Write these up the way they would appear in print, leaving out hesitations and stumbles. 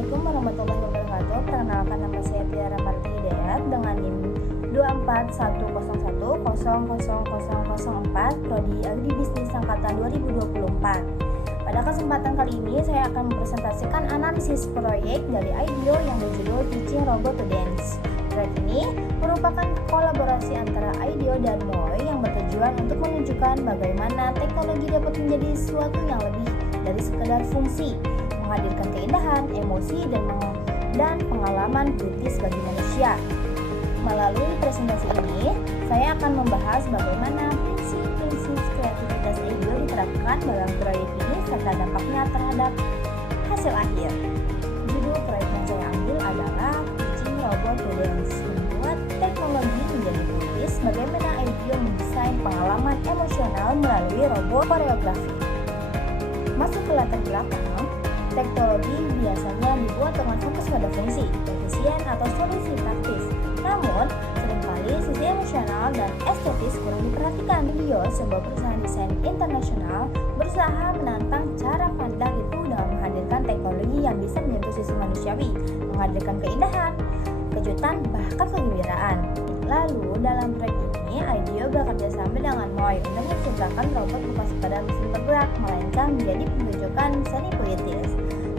Assalamualaikum warahmatullahi wabarakatuh. Perkenalkan, nama saya Tiara Marti Hidayat dengan NIM 24101000004 Prodi Agribisnis Angkatan 2024. Pada kesempatan kali ini saya akan mempresentasikan analisis proyek dari IDEO yang berjudul Teaching Robot to Dance. Proyek ini merupakan kolaborasi antara IDEO dan MOI yang bertujuan untuk menunjukkan bagaimana teknologi dapat menjadi sesuatu yang lebih dari sekedar fungsi, menghadirkan keindahan, emosi, dan pengalaman kritis bagi manusia. Melalui presentasi ini, saya akan membahas bagaimana prinsip-prinsip kreativitas IDEO diterapkan dalam proyek ini serta dampaknya terhadap hasil akhir. Judul proyek yang saya ambil adalah Teaching Robot to Dance, membuat teknologi menjadi kritis, bagaimana IDEO mendesain pengalaman emosional melalui robot koreografi. Masuk ke latar belakang, teknologi biasanya dibuat dengan fokus pada fungsi, efisien, atau solusi praktis. Namun, seringkali sisi emosional dan estetis kurang diperhatikan. IDEO, sebuah perusahaan desain internasional, berusaha menantang cara pandang itu dengan menghadirkan teknologi yang bisa menyentuh sisi manusiawi, menghadirkan keindahan, kejutan, bahkan kegembiraan. Lalu, dalam proyek ini, IDEO bekerja sama dengan MOI untuk menciptakan robot bukan sekadar mesin bergerak, melainkan menjadi pertunjukan seni puitis.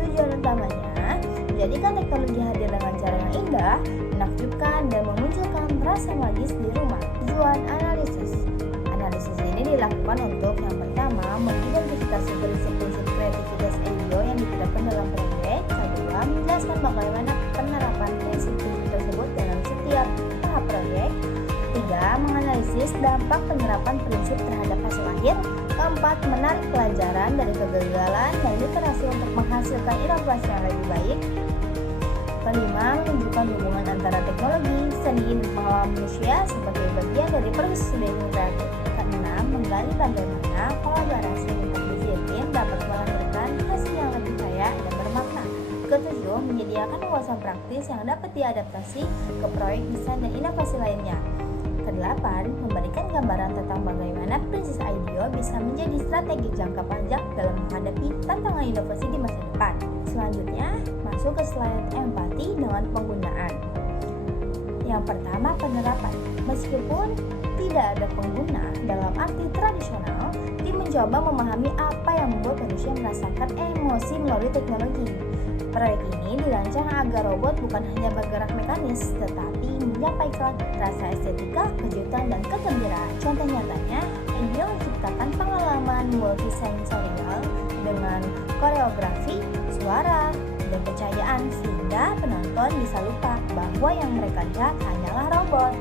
Tujuan utamanya, menjadikan teknologi hadir dengan cara yang indah, menakjubkan, dan memunculkan rasa magis di rumah. Tujuan analisis ini dilakukan untuk yang pertama, mengidentifikasi prinsip-prinsip kreativitas IDEO yang diterapkan dalam proyek. Kedua, menjelaskan bagaimana penerapan prinsip-prinsip tersebut dalam setiap tahap proyek. Tiga, menganalisis dampak penerapan prinsip terhadap hasil akhir. Keempat, menarik pelajaran dari kegagalan dan literasi untuk menghasilkan inovasi yang lebih baik. Kelima, menunjukkan hubungan antara teknologi, seni, dan pengalaman manusia sebagai bagian dari proses seni kreatif. Keenam, menggali bagaimana kolaborasi lintas disiplin dapat melahirkan hasil yang lebih kaya dan bermakna. Ketujuh, menyediakan wawasan praktis yang dapat diadaptasi ke proyek desain dan inovasi lainnya. Kedelapan, memberikan gambaran tentang bagaimana prinsip IDEO bisa menjadi strategi jangka panjang dalam menghadapi tantangan inovasi di masa depan. Selanjutnya, masuk ke slide empati dengan penggunaan. Yang pertama, penerapan. Meskipun tidak ada pengguna dalam arti tradisional, tim mencoba memahami apa yang membuat manusia merasakan emosi melalui teknologi. Proyek ini dirancang agar robot bukan hanya bergerak mekanis, tetapi menyampaikan rasa estetika, kejutan, dan kegembiraan. Contoh nyatanya, IDEO menciptakan pengalaman multisensorial dengan koreografi, suara, dan pencahayaan sehingga penonton bisa lupa bahwa yang mereka lihat hanyalah robot.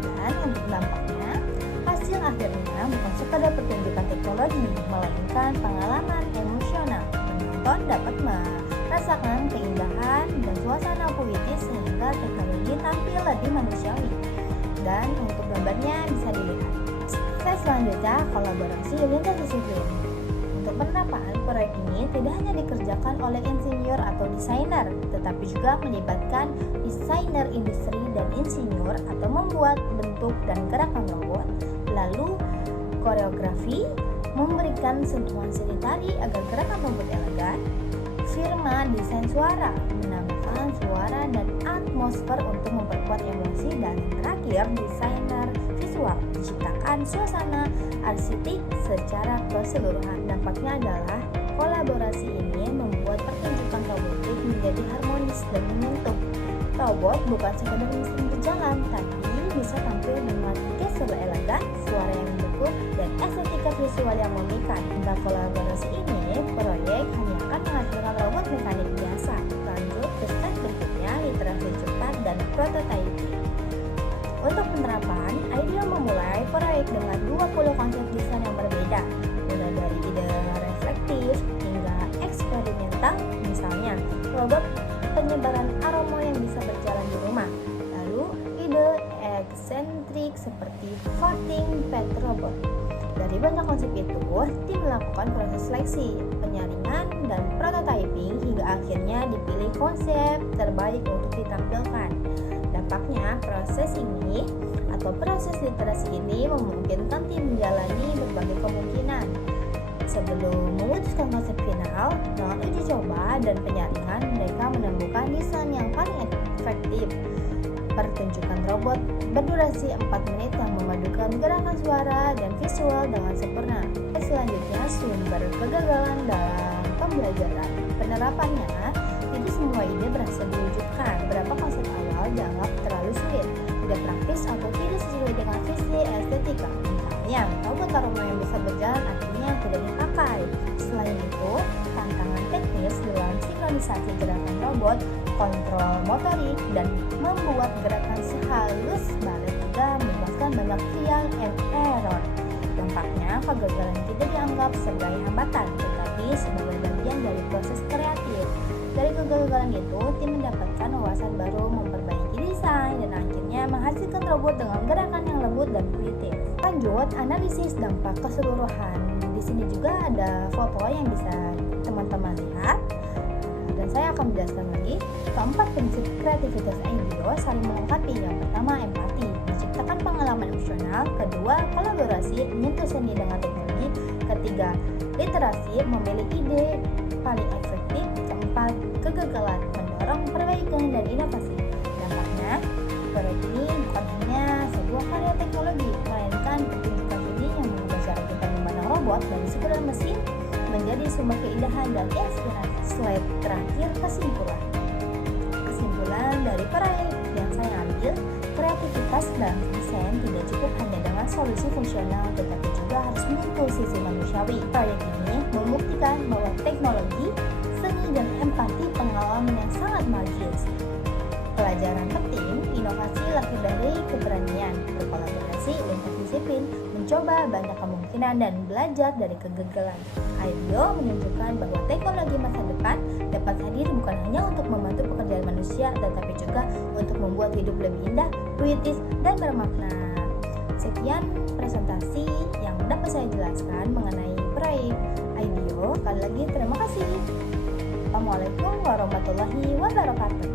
Dan untuk dampaknya, hasil akhirnya bukan sekadar pertunjukan teknologi, melainkan pengalaman emosional. Penonton dapat merasakan keindahan dan suasana puitis sehingga teknologi tampil lebih manusiawi. Dan untuk gambarnya bisa dilihat. Slide selanjutnya, kolaborasi lintas disiplin. Untuk penerapan proyek ini tidak hanya dikerjakan oleh insinyur atau desainer, tetapi juga melibatkan desainer industri dan insinyur atau membuat bentuk dan gerakan robot. Lalu koreografi memberikan sentuhan seni tari agar gerakan robot elegan. Firma desain suara menambahkan suara dan atmosfer untuk memperkuat emosi, dan terakhir desainer visual menciptakan suasana artistik secara keseluruhan. Dampaknya adalah kolaborasi ini membuat pertunjukan robotik menjadi harmonis dan menyentuh. Robot bukan sekedar mesin berjalan, tapi bisa tampil dengan gestur elegan, suara yang mendukung, dan estetika visual yang memikat. Dengan kolaborasi ini, proyek hanya akan menghasilkan robot mekanik biasa. Lanjut ke slide berikutnya, literasi cepat dan prototyping. Untuk penerapan, IDEO memulai proyek dengan 20 konsep desain yang berbeda, mulai dari ide reflektif hingga eksperimental, misalnya robot penyebaran aroma yang bisa berjalan di rumah. Lalu ide eksentrik seperti farting pet robot. Dari banyak konsep itu, tim melakukan proses seleksi, penyaringan, dan prototyping hingga akhirnya dipilih konsep terbaik untuk ditampilkan. Dampaknya, proses literasi ini memungkinkan tim menjalani berbagai kemungkinan. Sebelum memutuskan konsep final, dengan uji coba dan penyaringan, mereka menemukan desain yang paling efektif. Pertunjukan robot berdurasi 4 menit yang memadukan gerakan suara dan visual dengan sempurna. Selanjutnya, sumber kegagalan dalam pembelajaran. Penerapannya, jadi semua ide berhasil diwujudkan. Beberapa konsep awal dianggap terlalu sulit, tidak praktis atau tidak sesuai dengan visi estetika. Misalnya, robot aroma yang bisa berjalan akhirnya tidak dipakai. Selain itu, tantangan teknis dalam sinkronisasi gerakan robot, kontrol motorik, dan membuat gerakan sehalus balet juga menyebabkan banyak trial and error. Dampaknya, kegagalan tidak dianggap sebagai hambatan, tetapi sebagai bagian dari proses kreatif. Dari kegagalan itu, tim mendapatkan wawasan baru, memperbaiki desain, dan akhirnya menghasilkan robot dengan gerakan yang lembut dan intuitif. Lanjut, analisis dampak keseluruhan. Di sini juga ada foto yang bisa teman-teman lihat. Dan saya akan menjelaskan lagi. Keempat prinsip kreativitas IDEO saling melengkapi. Yang pertama, empati, menciptakan pengalaman emosional. Kedua, kolaborasi, menyentuh seni dengan teknologi. Ketiga, literasi, memilih ide paling efektif. Keempat, kegagalan, mendorong perbaikan dan inovasi. Dampaknya, proyek ini bukan hanya sebuah karya teknologi, melainkan pertunjukan seni yang mengubah cara kita memandang robot dari sekedar mesin menjadi sumber keindahan dan inspirasi. Slide terakhir, kesimpulan dari proyek yang saya ambil, kreativitas dalam desain tidak cukup hanya dengan solusi fungsional, tetapi juga harus menyentuh sisi manusiawi. Proyek ini membuktikan bahwa teknologi, seni, dan empati pengalaman yang sangat magis. Pelajaran penting, inovasi lahir dari keberanian, berkolaborasi lintas disiplin, mencoba banyak kemungkinan, dan belajar dari kegagalan. IDEO menunjukkan bahwa teknologi masa depan dapat hadir bukan hanya untuk membantu pekerjaan manusia, tetapi juga untuk membuat hidup lebih indah, puitis, dan bermakna. Sekian presentasi yang dapat saya jelaskan mengenai proyek IDEO. Sekali lagi terima kasih. Assalamualaikum warahmatullahi wabarakatuh.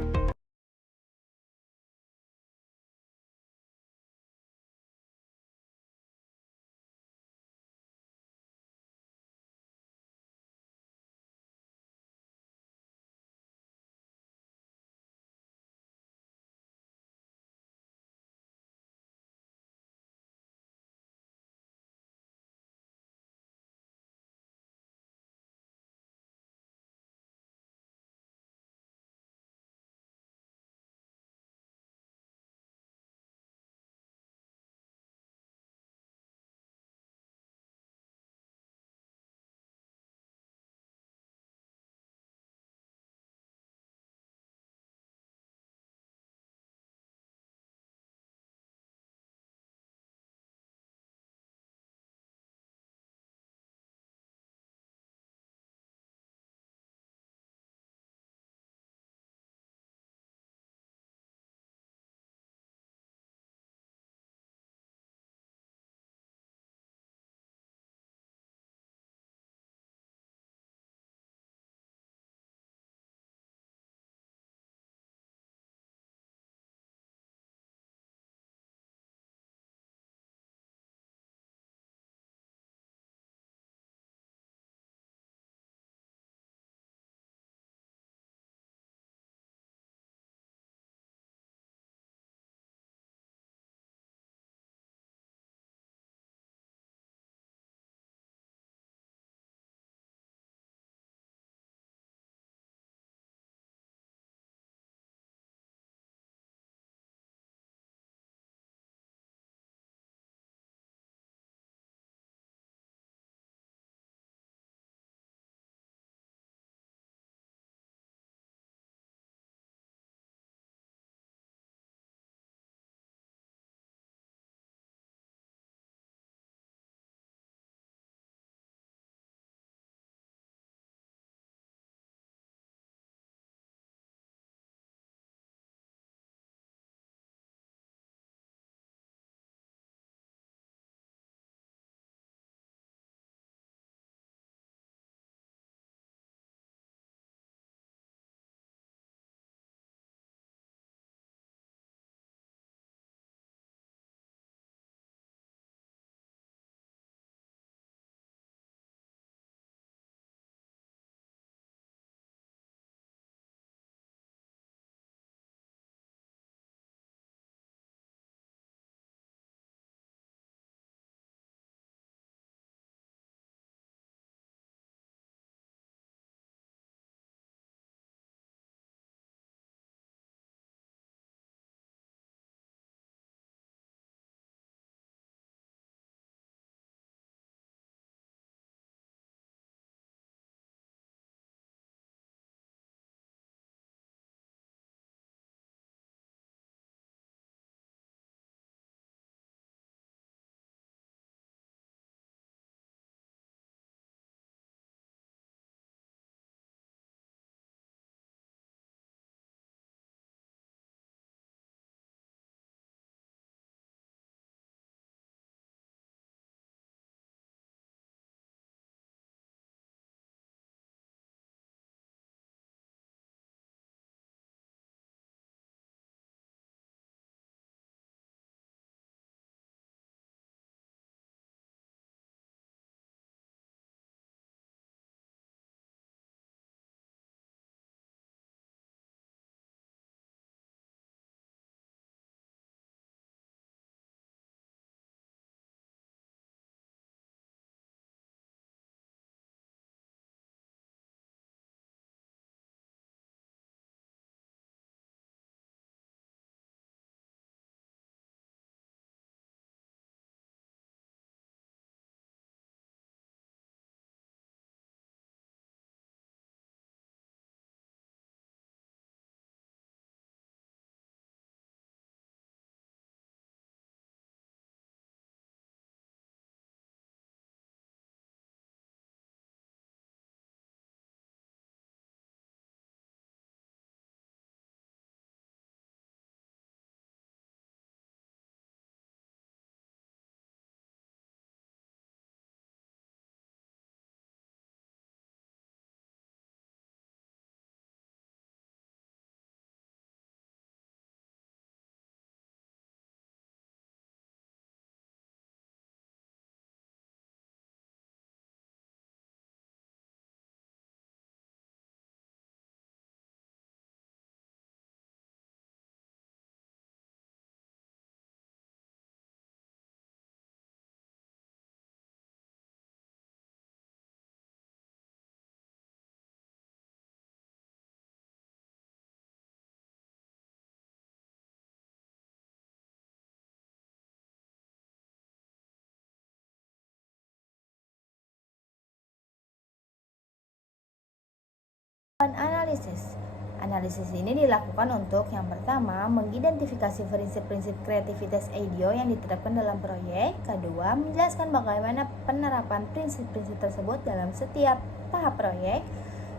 melakukan analisis. Analisis ini dilakukan untuk yang pertama, mengidentifikasi prinsip-prinsip kreativitas IDEO yang diterapkan dalam proyek. Kedua, menjelaskan bagaimana penerapan prinsip-prinsip tersebut dalam setiap tahap proyek.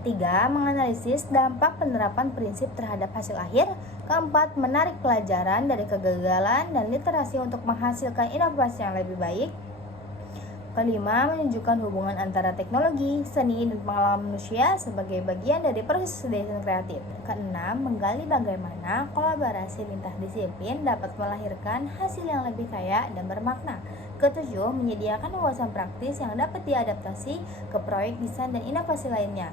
Tiga, menganalisis dampak penerapan prinsip terhadap hasil akhir. Keempat, menarik pelajaran dari kegagalan dan literasi untuk menghasilkan inovasi yang lebih baik. Kelima, menunjukkan hubungan antara teknologi, seni, dan pengalaman manusia sebagai bagian dari proses desain kreatif. Keenam, menggali bagaimana kolaborasi lintas disiplin dapat melahirkan hasil yang lebih kaya dan bermakna. Ketujuh, menyediakan wawasan praktis yang dapat diadaptasi ke proyek desain dan inovasi lainnya.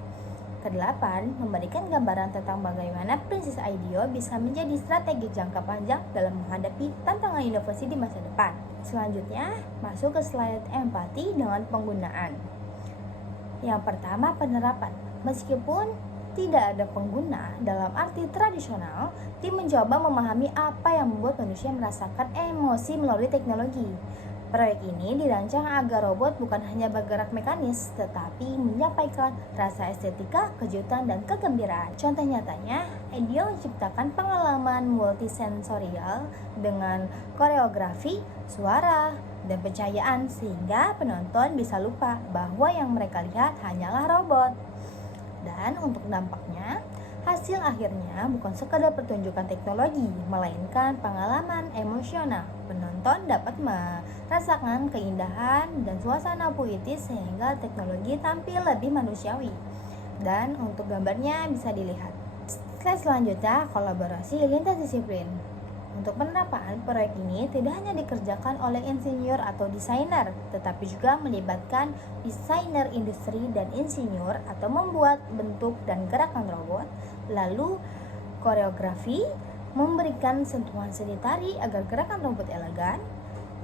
Kedelapan, memberikan gambaran tentang bagaimana prinsip IDEO bisa menjadi strategi jangka panjang dalam menghadapi tantangan inovasi di masa depan. Selanjutnya, masuk ke slide empati dengan penggunaan. Yang pertama, penerapan. Meskipun tidak ada pengguna dalam arti tradisional, tim mencoba memahami apa yang membuat manusia merasakan emosi melalui teknologi. Proyek ini dirancang agar robot bukan hanya bergerak mekanis, tetapi menyampaikan rasa estetika, kejutan, dan kegembiraan. Contoh nyatanya, IDEO menciptakan pengalaman multisensorial dengan koreografi, suara, dan pencahayaan sehingga penonton bisa lupa bahwa yang mereka lihat hanyalah robot. Dan untuk dampaknya, hasil akhirnya bukan sekadar pertunjukan teknologi, melainkan pengalaman emosional. Penonton dapat merasakan keindahan dan suasana puitis sehingga teknologi tampil lebih manusiawi. Dan untuk gambarnya bisa dilihat. Slide selanjutnya, kolaborasi lintas disiplin. Untuk penerapan, proyek ini tidak hanya dikerjakan oleh insinyur atau desainer, tetapi juga melibatkan desainer industri dan insinyur atau membuat bentuk dan gerakan robot, lalu koreografi, memberikan sentuhan seni tari agar gerakan robot elegan,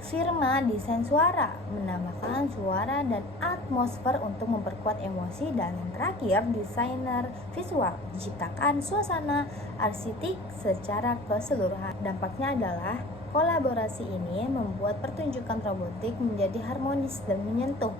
firma desain suara, menambahkan suara dan atmosfer untuk memperkuat emosi, dan yang terakhir, desainer visual, menciptakan suasana arsitek secara keseluruhan. Dampaknya adalah kolaborasi ini membuat pertunjukan robotik menjadi harmonis dan menyentuh.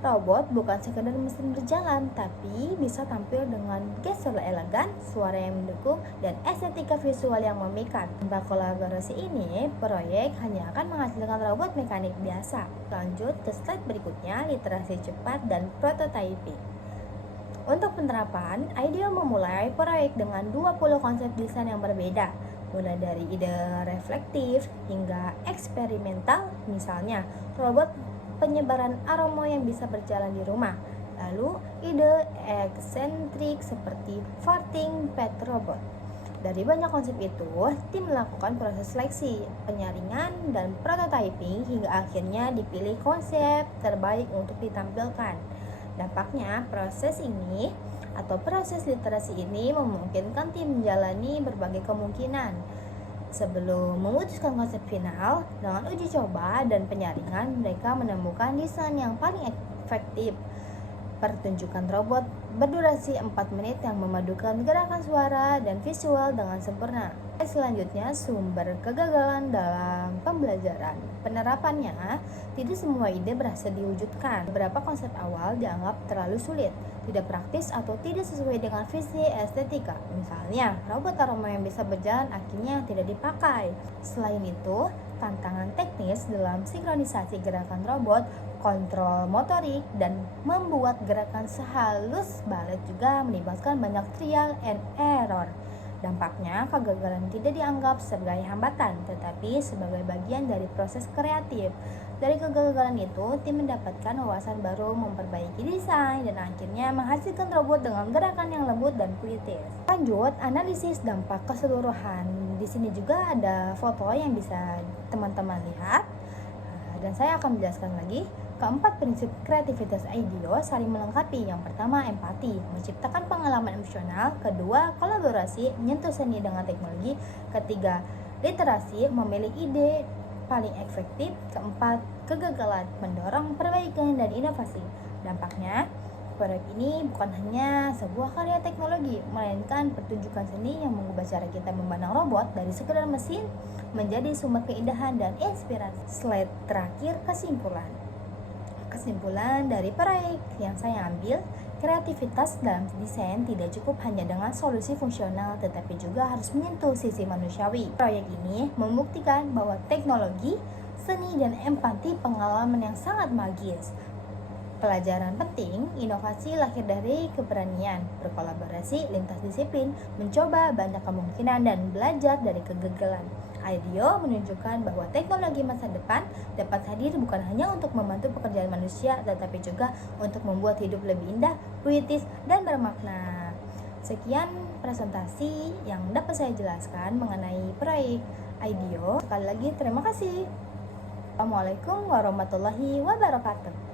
Robot bukan sekedar mesin berjalan, tapi bisa tampil dengan gestur elegan, suara yang mendukung, dan estetika visual yang memikat. Tanpa kolaborasi ini, proyek hanya akan menghasilkan robot mekanik biasa. Lanjut ke slide berikutnya, literasi cepat dan prototyping. Untuk penerapan, IDEO memulai proyek dengan 20 konsep desain yang berbeda, mulai dari ide reflektif hingga eksperimental, misalnya robot penyebaran aroma yang bisa berjalan di rumah. Lalu ide eksentrik seperti farting pet robot. Dari banyak konsep itu, tim melakukan proses seleksi, penyaringan, dan prototyping hingga akhirnya dipilih konsep terbaik untuk ditampilkan. Dampaknya, proses literasi ini memungkinkan tim menjalani berbagai kemungkinan. Sebelum memutuskan konsep final, dengan uji coba dan penyaringan, mereka menemukan desain yang paling efektif. Pertunjukan robot berdurasi 4 menit yang memadukan gerakan suara dan visual dengan sempurna. Selanjutnya, sumber kegagalan dalam pembelajaran. Penerapannya, tidak semua ide berhasil diwujudkan. Beberapa konsep awal dianggap terlalu sulit, tidak praktis, atau tidak sesuai dengan visi estetika. Misalnya, robot aroma yang bisa berjalan akhirnya tidak dipakai. Selain itu, tantangan teknis dalam sinkronisasi gerakan robot, kontrol motorik, dan membuat gerakan sehalus balet juga melibatkan banyak trial and error. Dampaknya, kegagalan tidak dianggap sebagai hambatan, tetapi sebagai bagian dari proses kreatif. Dari kegagalan itu, tim mendapatkan wawasan baru, memperbaiki desain, dan akhirnya menghasilkan robot dengan gerakan yang lembut dan puitis. Lanjut, analisis dampak keseluruhan. Di sini juga ada foto yang bisa teman-teman lihat, dan saya akan menjelaskan lagi. Keempat prinsip kreativitas IDEO saling melengkapi. Yang pertama, empati, menciptakan pengalaman emosional. Kedua, kolaborasi, menyentuh seni dengan teknologi. Ketiga, literasi, memilih ide paling efektif. Keempat, kegagalan, mendorong perbaikan dan inovasi. Dampaknya, proyek ini bukan hanya sebuah karya teknologi, melainkan pertunjukan seni yang mengubah cara kita memandang robot dari sekedar mesin menjadi sumber keindahan dan inspirasi. Slide terakhir, kesimpulan dari proyek yang saya ambil, Kreativitas dalam desain tidak cukup hanya dengan solusi fungsional, tetapi juga harus menyentuh sisi manusiawi. Proyek ini membuktikan bahwa teknologi, seni, dan empati pengalaman yang sangat magis. Pelajaran penting, inovasi lahir dari keberanian, berkolaborasi lintas disiplin, mencoba banyak kemungkinan, dan belajar dari kegagalan. IDEO menunjukkan bahwa teknologi masa depan dapat hadir bukan hanya untuk membantu pekerjaan manusia, tetapi juga untuk membuat hidup lebih indah, puitis, dan bermakna. Sekian presentasi yang dapat saya jelaskan mengenai proyek IDEO. Sekali lagi terima kasih. Assalamualaikum warahmatullahi wabarakatuh.